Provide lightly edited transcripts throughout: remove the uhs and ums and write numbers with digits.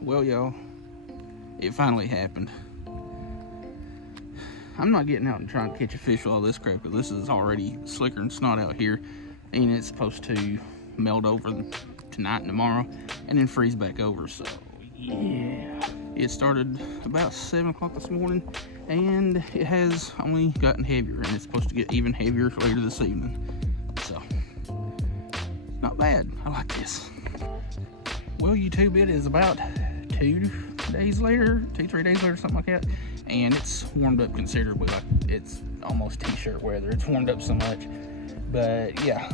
Well, y'all, it finally happened. I'm not getting out and trying to catch a fish with all this crap, because this is already slicker than snot out here, and it's supposed to melt over tonight and tomorrow, and then freeze back over. So yeah, it started about 7 o'clock this morning, and it has only gotten heavier, and it's supposed to get even heavier later this evening. So not bad. I like this. Well, YouTube, it is about 3 days later, something like that, and it's warmed up considerably. Like, it's almost t-shirt weather. It's warmed up so much. But yeah,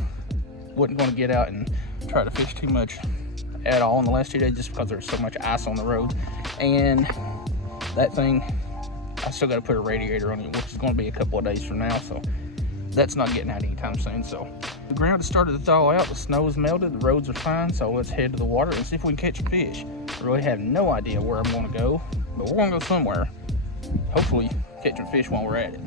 wasn't going to get out and try to fish too much at all in the last 2 days, just because there's so much ice on the road. And that thing, I still got to put a radiator on it, which is going to be a couple of days from now, so that's not getting out anytime soon. So the ground has started to thaw out, the snow is melted, the roads are fine, so let's head to the water and see if we can catch a fish. I really have no idea where I'm going to go, but we're going to go somewhere. Hopefully catch some fish while we're at it.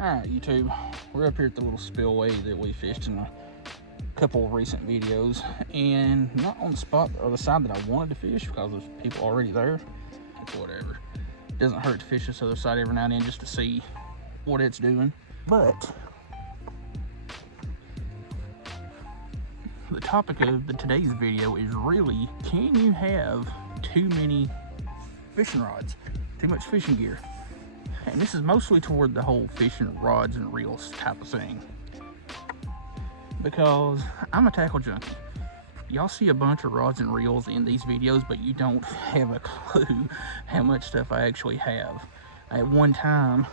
Alright, YouTube, we're up here at the little spillway that we fished in a couple of recent videos, and not on the spot or the side that I wanted to fish, because there's people already there. It's whatever. It doesn't hurt to fish this other side every now and then just to see what it's doing. But the topic of today's video is really, can you have too many fishing rods, too much fishing gear? And this is mostly toward the whole fishing rods and reels type of thing, because I'm a tackle junkie. Y'all see a bunch of rods and reels in these videos, but you don't have a clue how much stuff I actually have. At one time,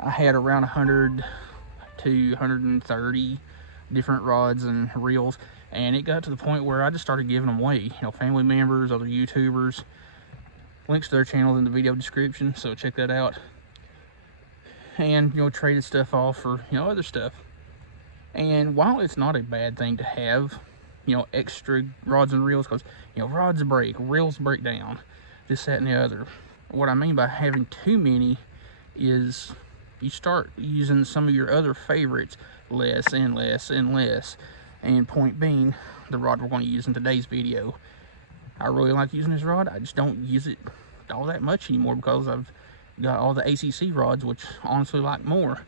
I had around 100 to 130 different rods and reels, and it got to the point where I just started giving them away. You know, family members, other YouTubers. Links to their channels in the video description, so check that out. And, you know, traded stuff off for, you know, other stuff. And while it's not a bad thing to have, you know, extra rods and reels, because, you know, rods break, reels break down, this, that, and the other. What I mean by having too many is you start using some of your other favorites less and less and less. And point being, the rod we're going to use in today's video. I really like using this rod. I just don't use it all that much anymore, because I've got all the ACC rods, which I honestly like more.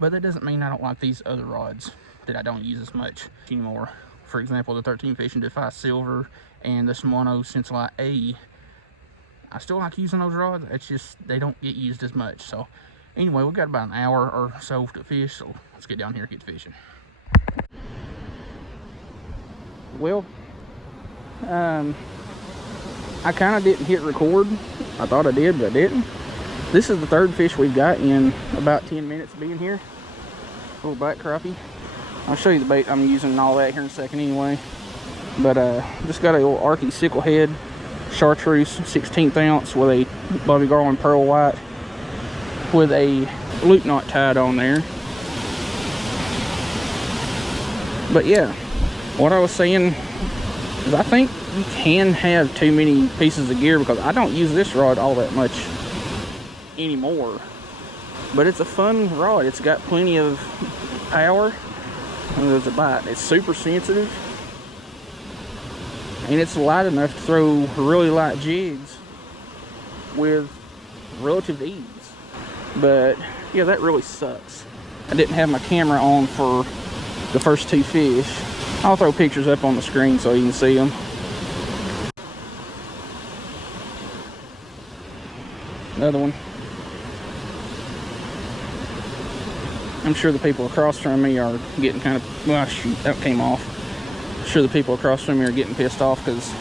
But that doesn't mean I don't like these other rods that I don't use as much anymore. For example, the 13 Fishing Defy Silver and the Shimano Sensolite A. I still like using those rods. It's just they don't get used as much. So anyway, we've got about an hour or so to fish, so let's get down here and get fishing. Well, I kind of didn't hit record. I thought I did, but I didn't. This is the third fish we've got in about 10 minutes of being here. Little black crappie. I'll show you the bait I'm using and all that here in a second anyway. But just got a little Arky sickle head chartreuse 16th ounce with a Bobby Garland pearl white with a loop knot tied on there. But yeah, what I was saying is I think you can have too many pieces of gear, because I don't use this rod all that much anymore. But it's a fun rod. It's got plenty of power. And there's a bite. It's super sensitive. And it's light enough to throw really light jigs with relative ease. But yeah, that really sucks. I didn't have my camera on for the first two fish. I'll throw pictures up on the screen so you can see them. Another one. I'm sure the people across from me are getting kind of, well, shoot, that came off. I'm sure the people across from me are getting pissed off because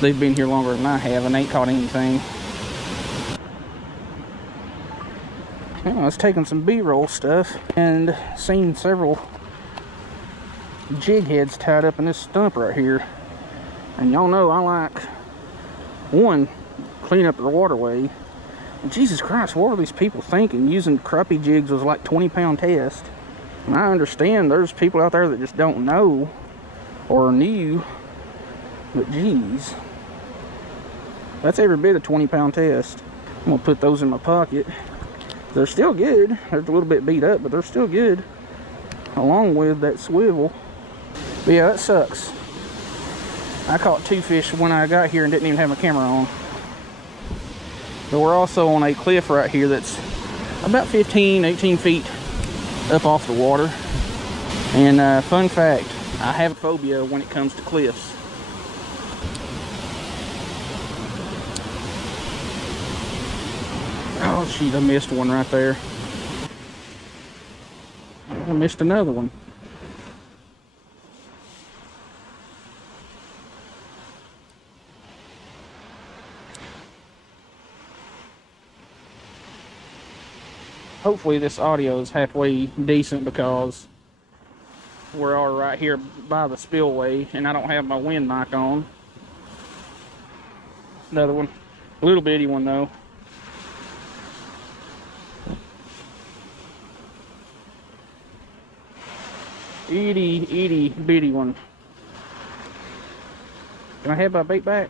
they've been here longer than I have and ain't caught anything. Well, I was taking some B-roll stuff and seen several jig heads tied up in this stump right here. And y'all know I like, one, clean up the waterway. And Jesus Christ, what are these people thinking? Using crappie jigs was like 20-pound test. And I understand there's people out there that just don't know or are new. But geez, that's every bit a 20-pound test. I'm gonna put those in my pocket. They're still good. They're a little bit beat up, but they're still good, along with that swivel. But yeah, that sucks. I caught 2 fish when I got here and didn't even have my camera on. But we're also on a cliff right here that's about 15, 18 feet up off the water. And fun fact, I have a phobia when it comes to cliffs. Oh shoot, I missed one right there. I missed another one. Hopefully this audio is halfway decent because we're all right here by the spillway and I don't have my wind mic on. Another one, a little bitty one though. Itty bitty one. Can I have my bait back?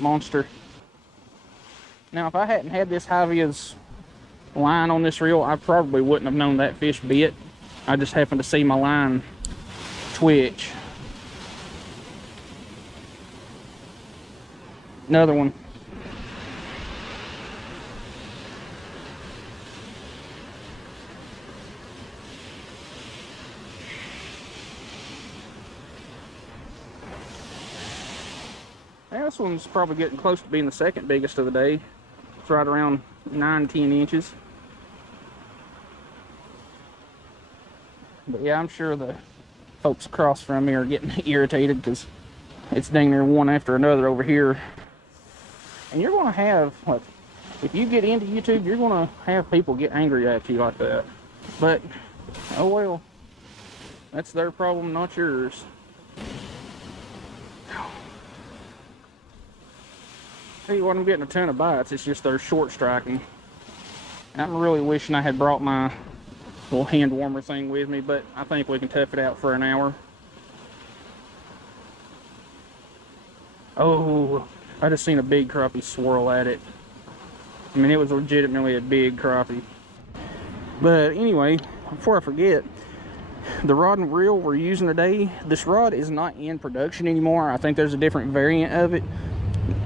Monster. Now, if I hadn't had this high-vis line on this reel, I probably wouldn't have known that fish bit. I just happened to see my line twitch. Another one. Yeah, this one's probably getting close to being the second biggest of the day. It's right around 9-10 inches. But yeah, I'm sure the folks across from me are getting irritated because it's dang near one after another over here. And you're going to have, like, if you get into YouTube, you're going to have people get angry at you like that. But, oh well. That's their problem, not yours. Tell you what, I'm getting a ton of bites. It's just they're short striking. I'm really wishing I had brought my little hand warmer thing with me, but I think we can tough it out for an hour. Oh, I just seen a big crappie swirl at it. I mean, it was legitimately a big crappie. But anyway, before I forget, the rod and reel we're using today, this rod is not in production anymore. I think there's a different variant of it.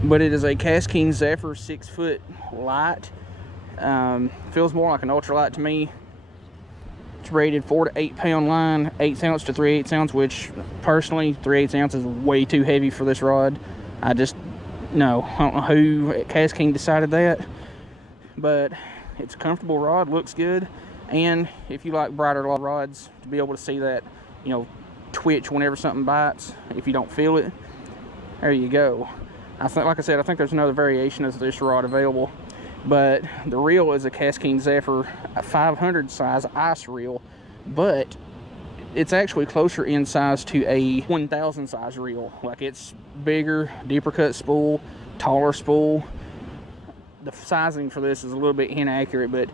But it is a Casking Zephyr 6-foot light. Feels more like an ultralight to me. It's rated 4 to 8 pound line, 1/8 ounce to 3/8 ounce, which personally 3/8 ounce is way too heavy for this rod. I don't know who at Casking decided that, but it's a comfortable rod, looks good, and if you like brighter rods, to be able to see that, you know, twitch whenever something bites, if you don't feel it, there you go. I think, like I said, I think there's another variation of this rod available, but the reel is a Casking Zephyr 500 size ice reel, but it's actually closer in size to a 1000 size reel. Like, it's bigger, deeper cut spool, taller spool. The sizing for this is a little bit inaccurate, but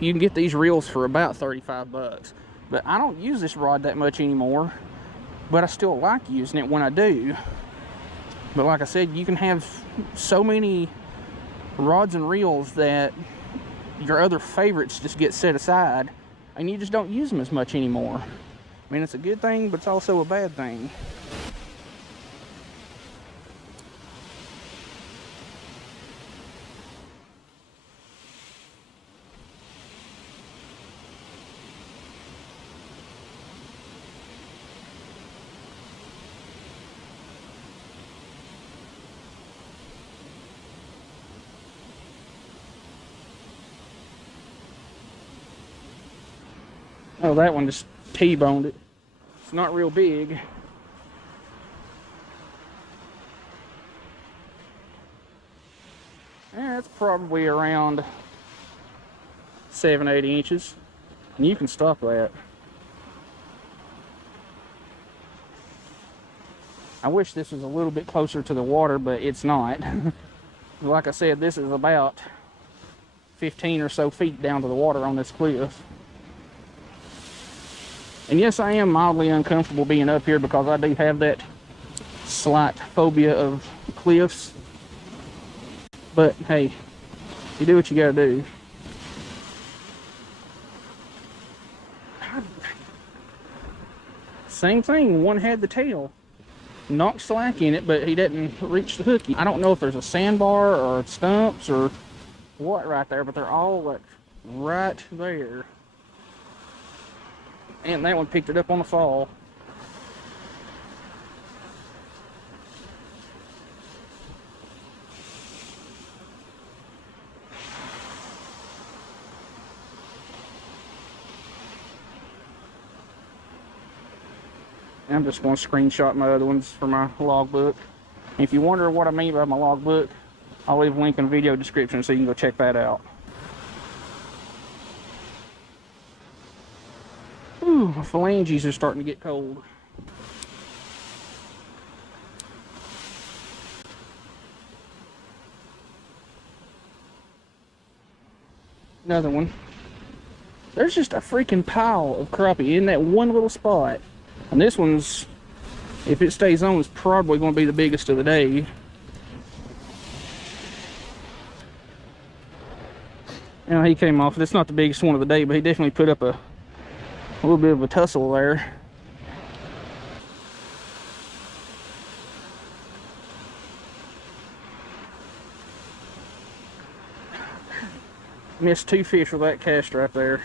you can get these reels for about 35 bucks. But I don't use this rod that much anymore, but I still like using it when I do. But like I said, you can have so many rods and reels that your other favorites just get set aside and you just don't use them as much anymore. I mean, it's a good thing, but it's also a bad thing. Oh, that one just T-boned it. It's not real big. Yeah, it's probably around 7-8 inches. And you can stop that. I wish this was a little bit closer to the water, but it's not. Like I said, this is about 15 or so feet down to the water on this cliff. And yes, I am mildly uncomfortable being up here because I do have that slight phobia of cliffs. But hey, you do what you gotta do. Same thing, one had the tail. Knocked slack in it, but he didn't reach the hook. I don't know if there's a sandbar or stumps or what right there, but they're all like right there. And that one picked it up on the fall. I'm just going to screenshot my other ones for my logbook. If you wonder what I mean by my logbook, I'll leave a link in the video description so you can go check that out. Ooh, my phalanges are starting to get cold. Another one. There's just a freaking pile of crappie in that one little spot. And this one's, if it stays on, is probably going to be the biggest of the day. Now he came off. It's not the biggest one of the day, but he definitely put up a little bit of a tussle there. Missed 2 fish with that cast right there.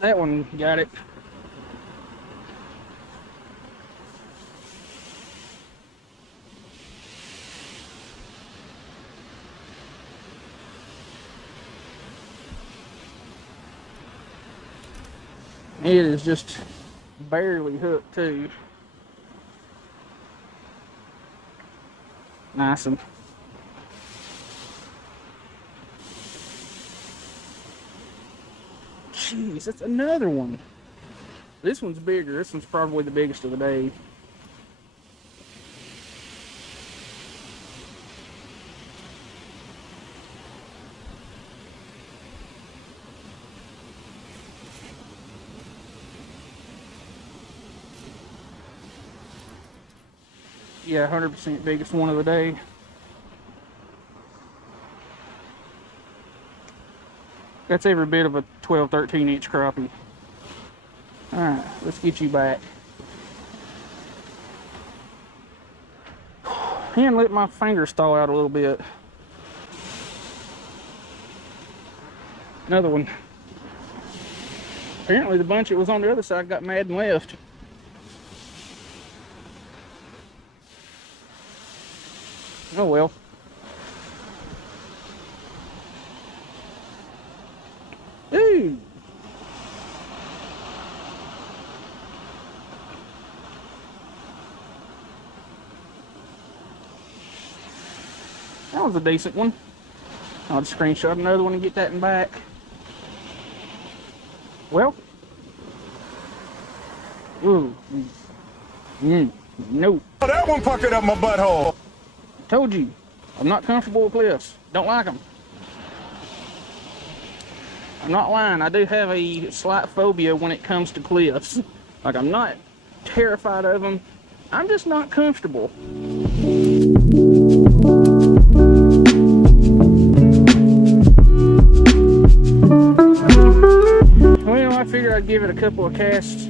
That one got it. It is just barely hooked too. Nice one. Jeez, that's another one. This one's bigger. This one's probably the biggest of the day. Yeah, 100% biggest one of the day. That's every bit of a 12, 13 inch crappie. Alright, let's get you back. And let my fingers thaw out a little bit. Another one. Apparently the bunch that was on the other side got mad and left. Oh well. Ooh. That was a decent one. I'll just screenshot another one and get that in back. Well. Ooh. No. Oh, that one puckered up my butthole. Told you, I'm not comfortable with cliffs. Don't like them. I'm not lying. I do have a slight phobia when it comes to cliffs. Like, I'm not terrified of them. I'm just not comfortable. Well, I figured I'd give it a couple of casts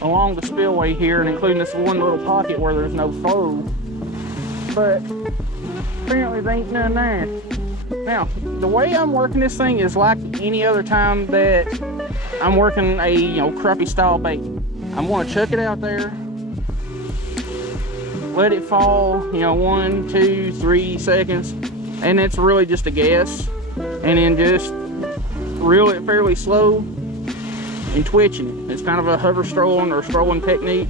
along the spillway here, and including this one little pocket where there's no flow. But apparently there ain't none there. Now, the way I'm working this thing is like any other time that I'm working a, crappie style bait. I'm gonna chuck it out there, let it fall, 1, 2, 3 seconds, and it's really just a guess. And then just reel it fairly slow and twitching it. It's kind of a hover strolling or strolling technique.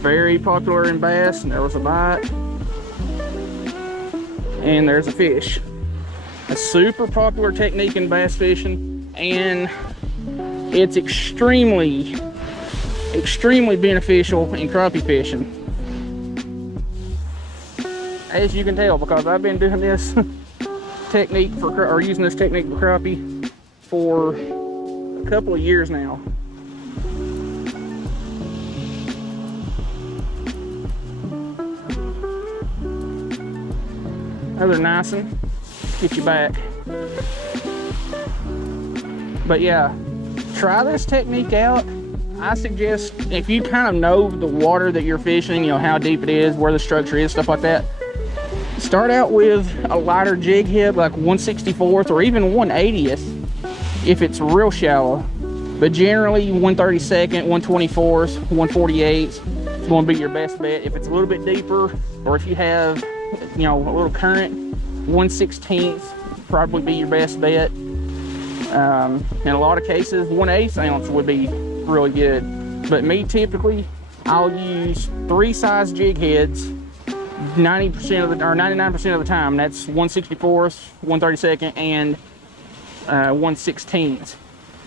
Very popular in bass, and there was a bite. And there's a fish. A super popular technique in bass fishing, and it's extremely beneficial in crappie fishing. As you can tell, because I've been doing this technique or using this technique for crappie for a couple of years now. Another nice one. Get you back. But yeah, try this technique out. I suggest if you kind of know the water that you're fishing, you know how deep it is, where the structure is, stuff like that, start out with a lighter jig head like 1/64 or even 1/80th if it's real shallow. But generally 1/32, 1/24, 1/48 is going to be your best bet. If it's a little bit deeper, or if you have, you know, a little current, 1/16 probably be your best bet. In a lot of cases 1/8 ounce would be really good, but me typically I'll use 3 size jig heads 90% of the or 99% of the time. That's 1/64, 1/32, and 1/16.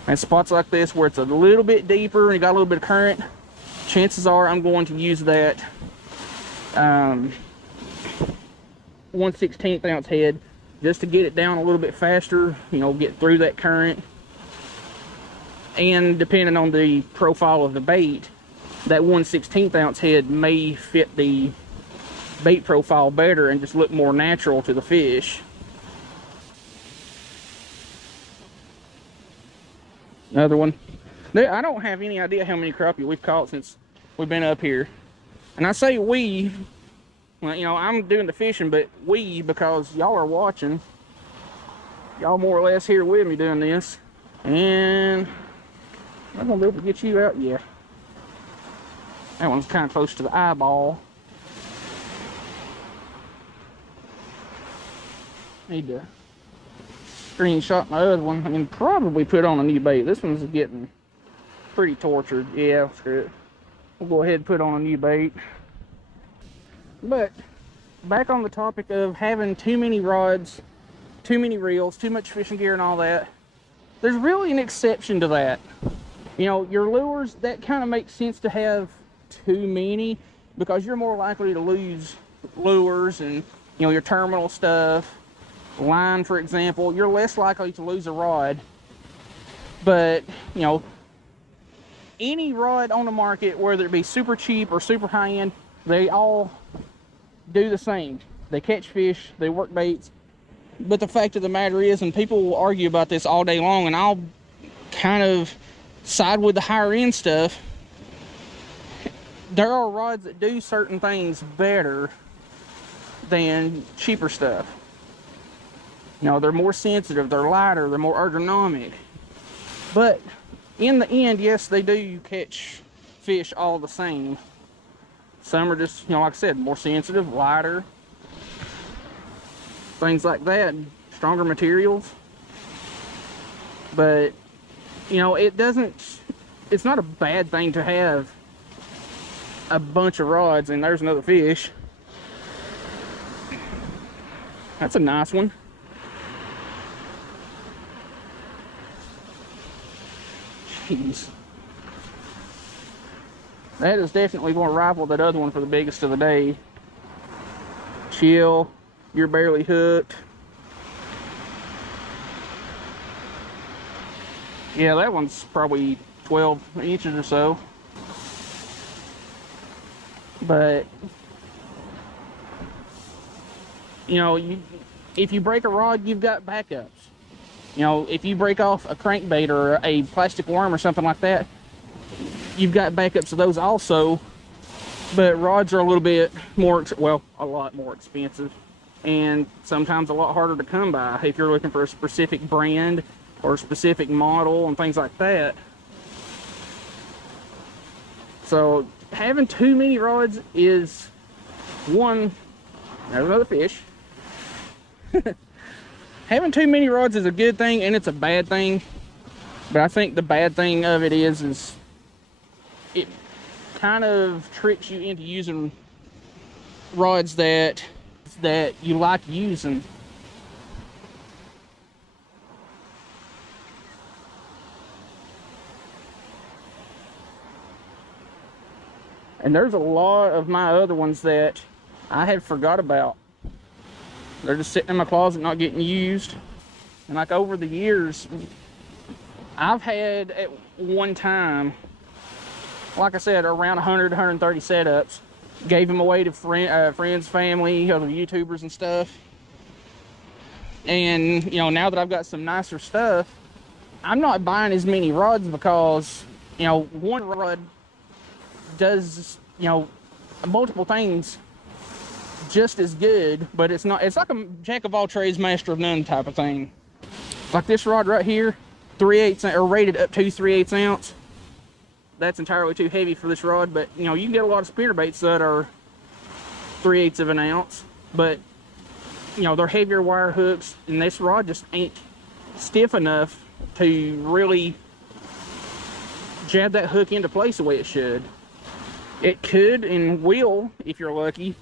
And spots like this where it's a little bit deeper and you got a little bit of current, chances are I'm going to use that 1/16 ounce head just to get it down a little bit faster, you know, get through that current. And depending on the profile of the bait, that 1/16 ounce head may fit the bait profile better and just look more natural to the fish. Another one. I don't have any idea how many crappie we've caught since we've been up here. And I say we, well, you know, I'm doing the fishing, but we, because y'all are watching. Y'all more or less here with me doing this. And I'm gonna be able to get you out. Yeah. That one's kind of close to the eyeball. Need to screenshot my other one and probably put on a new bait. This one's getting pretty tortured. Yeah, screw it. We'll go ahead and put on a new bait. But back on the topic of having too many rods, too many reels, too much fishing gear and all that, there's really an exception to that. You know, your lures, that kind of makes sense to have too many because you're more likely to lose lures and, you know, your terminal stuff. Line, for example, you're less likely to lose a rod. But, you know, any rod on the market, whether it be super cheap or super high end, they all do the same. They catch fish, they work baits. But the fact of the matter is, and people will argue about this all day long, and I'll kind of side with the higher end stuff, there are rods that do certain things better than cheaper stuff. You know, they're more sensitive, they're lighter, they're more ergonomic. But in the end, yes, they do catch fish all the same. Some are just, you know, like I said, more sensitive, lighter, things like that, stronger materials. But, you know, it's not a bad thing to have a bunch of rods. And there's another fish. That's a nice one. Jeez. That is definitely going to rival that other one for the biggest of the day. Chill. You're barely hooked. Yeah, that one's probably 12 inches or so. But, you know, if you break a rod, you've got backups. You know, if you break off a crankbait or a plastic worm or something like that, you've got backups of those also. But rods are a little bit more, well, a lot more expensive. And sometimes a lot harder to come by if you're looking for a specific brand or a specific model and things like that. So having too many rods is one, there's another fish. Having too many rods is a good thing and it's a bad thing. But I think the bad thing of it is it kind of tricks you into using rods that you like using. And there's a lot of my other ones that I had forgot about. They're just sitting in my closet, not getting used. And like over the years, I've had at one time, like I said, around 100, 130 setups. Gave them away to friends, family, other YouTubers and stuff. And, you know, now that I've got some nicer stuff, I'm not buying as many rods because, you know, one rod does, you know, multiple things just as good, but it's not, it's like a jack of all trades, master of none type of thing. Like this rod right here, 3/8 or rated up to 3/8 ounce. That's entirely too heavy for this rod, but you know, you can get a lot of spinnerbaits that are 3/8 of an ounce, but you know, they're heavier wire hooks, and this rod just ain't stiff enough to really jab that hook into place the way it should. It could and will if you're lucky,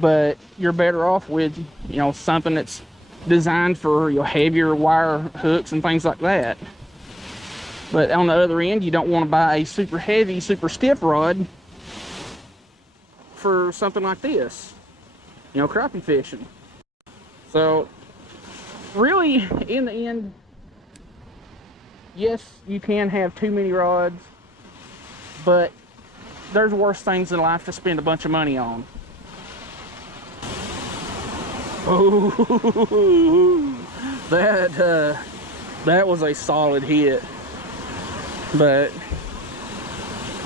but you're better off with, you know, something that's designed for your heavier wire hooks and things like that. But on the other end, you don't want to buy a super heavy, super stiff rod for something like this, you know, crappie fishing. So really, in the end, yes, you can have too many rods, but there's worse things in life to spend a bunch of money on. Oh, that was a solid hit. But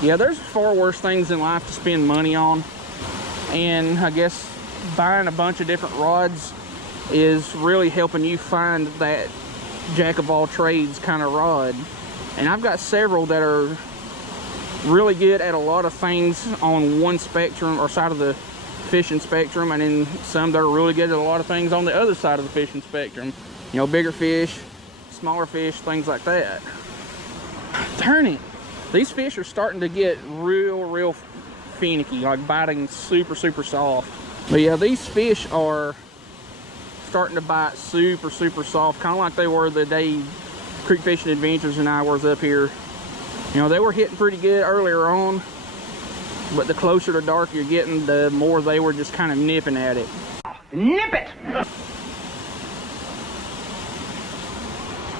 yeah, there's far worse things in life to spend money on, and I guess buying a bunch of different rods is really helping you find that jack of all trades kind of rod. And I've got several that are really good at a lot of things on one spectrum or side of the fishing spectrum, and then some that are really good at a lot of things on the other side of the fishing spectrum. You know, bigger fish, smaller fish, things like that. Darn it, these fish are starting to get real finicky, like biting super soft. But yeah, these fish are starting to bite super soft, kind of like they were the day Creek Fishing Adventures and I was up here. You know, they were hitting pretty good earlier on, but the closer to dark you're getting, the more they were just kind of nipping at it. Nip it!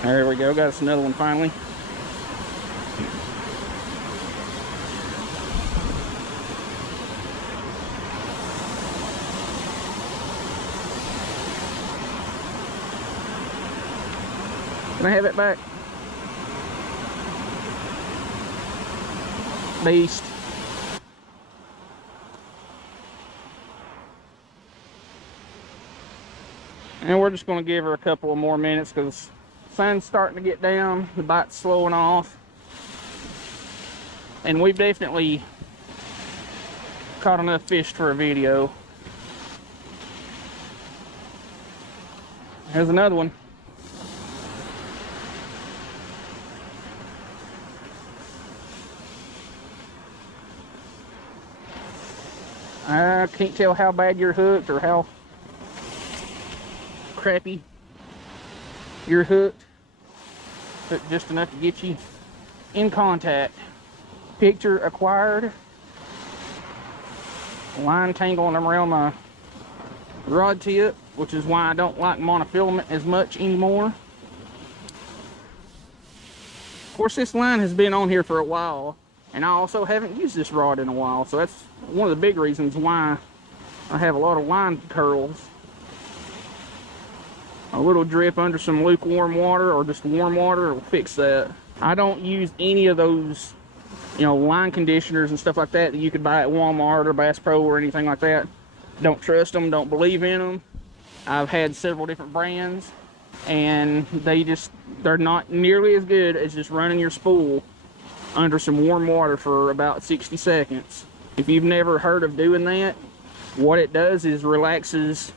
There we go, got us another one finally. Can I have it back? Beast. And we're just going to give her a couple of more minutes because the sun's starting to get down, the bite's slowing off. And we've definitely caught enough fish for a video. Here's another one. I can't tell how bad you're hooked or how crappy you're hooked, but just enough to get you in contact. Picture acquired. Line tangling them around my rod tip, which is why I don't like monofilament as much anymore. Of course, this line has been on here for a while, and I also haven't used this rod in a while, so that's one of the big reasons why I have a lot of line curls. A little drip under some lukewarm water or just warm water will fix that. I don't use any of those, you know, line conditioners and stuff like that that you could buy at Walmart or Bass Pro or anything like that. Don't trust them, don't believe in them. I've had several different brands, and they're not nearly as good as just running your spool under some warm water for about 60 seconds. If you've never heard of doing that, what it does is relaxes,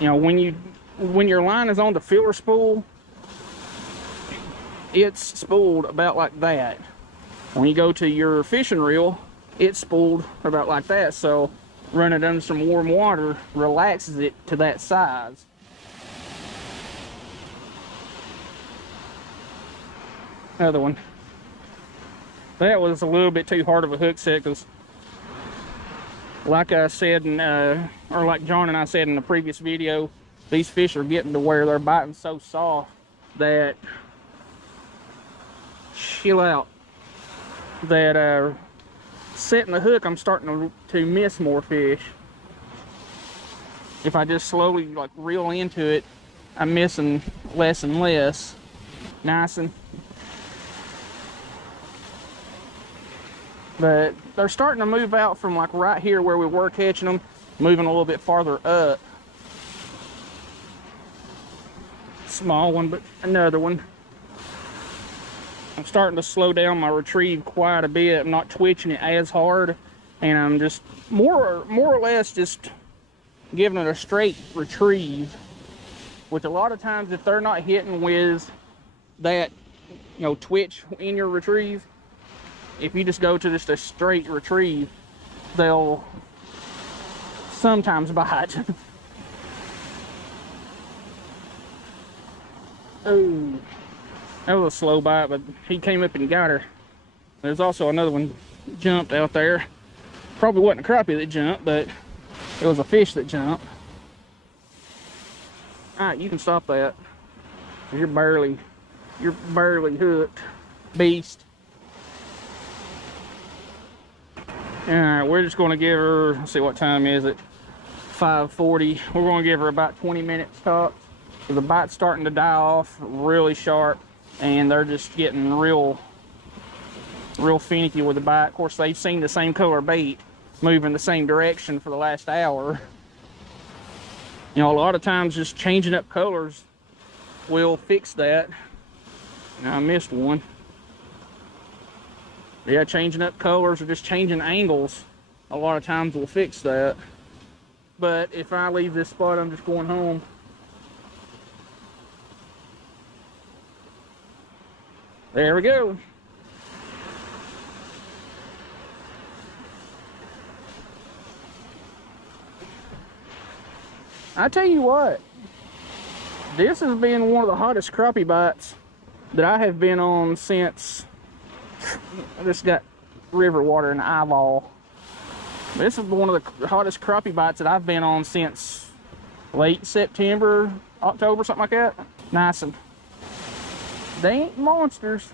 you know, when your line is on the filler spool, it's spooled about like that. When you go to your fishing reel, it's spooled about like that, so running it under some warm water relaxes it to that size. Another one. That was a little bit too hard of a hook set because Like I said, or like John and I said in the previous video, these fish are getting to where they're biting so soft that, chill out, that setting the hook, I'm starting to miss more fish. If I just slowly like reel into it, I'm missing less and less. Nice. But they're starting to move out from like right here where we were catching them, moving a little bit farther up. Small one, but another one. I'm starting to slow down my retrieve quite a bit. I'm not twitching it as hard, and I'm just more or less just giving it a straight retrieve. Which a lot of times, if they're not hitting with that, you know, twitch in your retrieve, if you just go to just a straight retrieve, they'll sometimes bite. Oh, that was a slow bite, but he came up and got her. There's also another one jumped out there. Probably wasn't a crappie that jumped, but it was a fish that jumped. Alright, you can stop that. You're barely hooked, beast. Alright, we're just going to give her, let's see, what time is it? 5:40. We're going to give her about 20 minutes tops. The bite's starting to die off really sharp, and they're just getting real finicky with the bite. Of course, they've seen the same color bait moving the same direction for the last hour. You know, a lot of times just changing up colors will fix that. Now, I missed one. Yeah, changing up colors or just changing angles a lot of times will fix that. But if I leave this spot, I'm just going home. There we go. I tell you what, this has been one of the hottest crappie bites that I have been on since I just got river water in the eyeball. This is one of the hottest crappie bites that I've been on since late September, October, something like that. Nice. And they ain't monsters,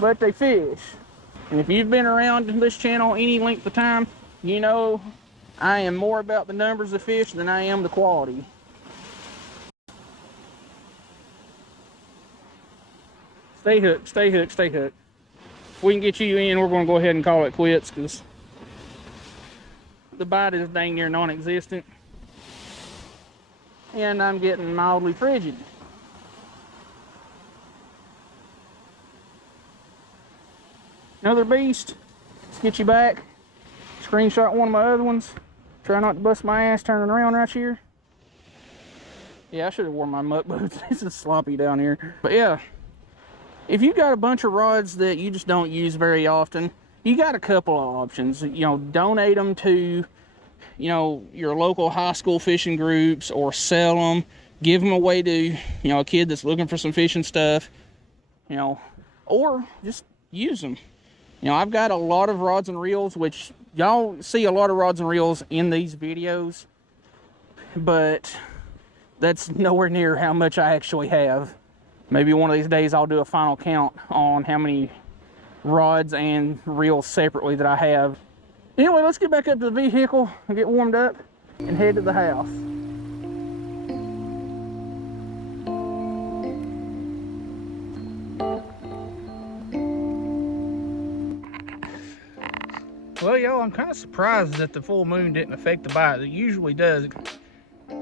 but they fish. And if you've been around this channel any length of time, you know I am more about the numbers of fish than I am the quality. Stay hooked, stay hooked, stay hooked. If we can get you in, we're going to go ahead and call it quits, because the bite is dang near non-existent. And I'm getting mildly frigid. Another beast. Let's get you back. Screenshot one of my other ones. Try not to bust my ass turning around right here. Yeah, I should have worn my muck boots. This is sloppy down here. But yeah, if you got a bunch of rods that you just don't use very often, you got a couple of options. You know, donate them to, you know, your local high school fishing groups, or sell them, give them away to, you know, a kid that's looking for some fishing stuff, you know, or just use them. You know, I've got a lot of rods and reels, which y'all see a lot of rods and reels in these videos, but that's nowhere near how much I actually have. Maybe one of these days I'll do a final count on how many rods and reels separately that I have. Anyway, let's get back up to the vehicle and get warmed up and head to the house. Well, y'all, I'm kind of surprised that the full moon didn't affect the bite. It usually does,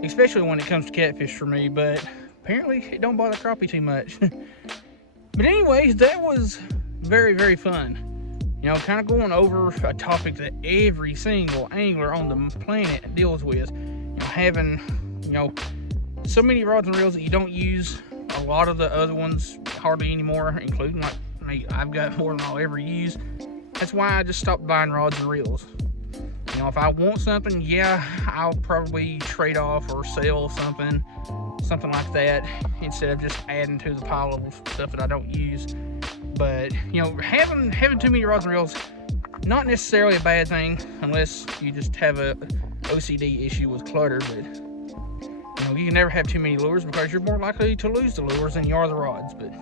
especially when it comes to catfish for me, but apparently it don't bother crappie too much. But anyways, that was very, very fun. You know, kind of going over a topic that every single angler on the planet deals with. You know, having, you know, so many rods and reels that you don't use a lot of the other ones hardly anymore, including like me. I've got more than I'll ever use. That's why I just stopped buying rods and reels. You know, if I want something, yeah, I'll probably trade off or sell something like that, instead of just adding to the pile of stuff that I don't use. But, you know, having too many rods and reels Not necessarily a bad thing unless you just have a OCD issue with clutter, but you know, you can never have too many lures because you're more likely to lose the lures than you are the rods. But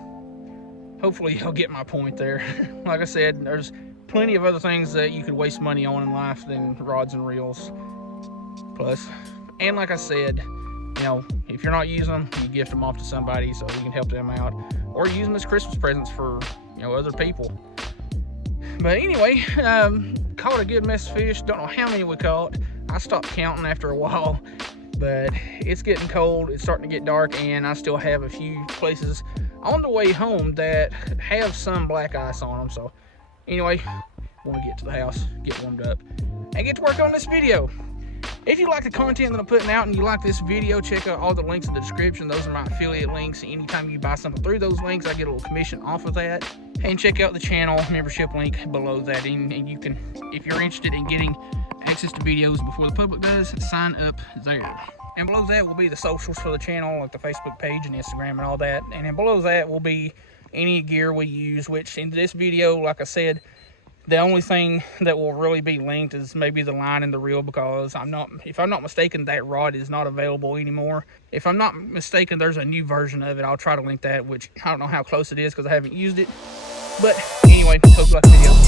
hopefully you'll get my point there. Like I said, there's plenty of other things that you could waste money on in life than rods and reels. Plus, and like I said, you know, if you're not using them, you gift them off to somebody so you can help them out, or use them as Christmas presents for, you know, other people. But anyway, caught a good mess of fish. Don't know how many we caught. I stopped counting after a while, but it's getting cold. It's starting to get dark, and I still have a few places on the way home that have some black ice on them. So anyway, want to get to the house, get warmed up, and get to work on this video. If you like the content that I'm putting out and you like this video, check out all the links in the description. Those are my affiliate links. Anytime you buy something through those links, I get a little commission off of that. And check out the channel membership link below that. And you can, if you're interested in getting access to videos before the public does, sign up there. And below that will be the socials for the channel, like the Facebook page and Instagram and all that. And then below that will be any gear we use, which in this video, like I said, the only thing that will really be linked is maybe the line and the reel, because if I'm not mistaken, that rod is not available anymore. If I'm not mistaken, there's a new version of it. I'll try to link that, which I don't know how close it is because I haven't used it. But anyway, hope you like the video.